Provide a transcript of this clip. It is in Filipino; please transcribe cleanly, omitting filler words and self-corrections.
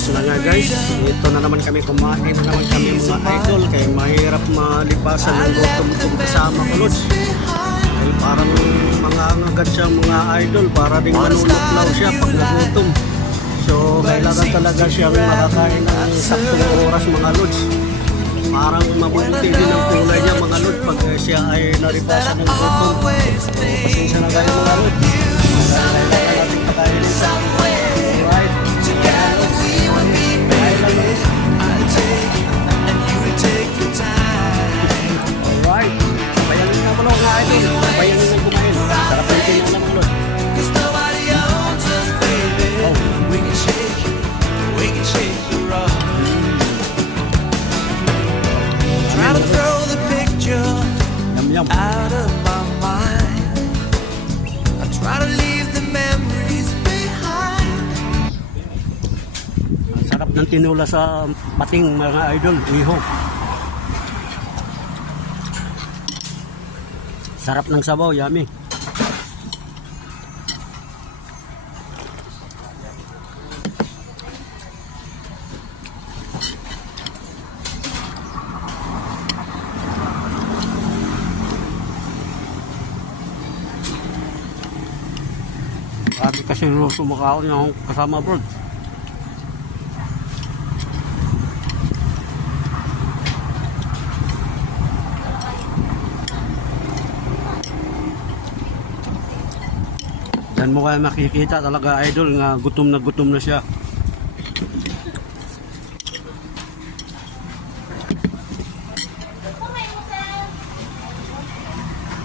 oras na nga guys, ito na naman kami, kumain na naman kami mga idol, kaya mahirap malipasan ng gutom kung kasama ko Lods. Dahil parang mga agad siya mga idol, para ding manunuklaw siya pag nagutom. So kailangan talaga siyang makakain ng saktong oras mga Lods. Parang mabuti din ang kulay niya mga Lods pag siya ay nalipasan ng gutom. So pasensya na kayo mga Lods. Kailangan natin pakainin sa right. Alright, sabayan na mo nga idol. Sabayan na kumain. Sarap na ito yung naman Lord. Try to throw the picture Yum yum. out of my mind. I try to leave the memories behind. Ang sarap ng tinula sa pating mga idol. Iho. Sarap ng sabaw, yummy. Sabi kasi sumakaon niya akong kasama bro. Diyan mo kaya makikita talaga idol nga gutom na siya.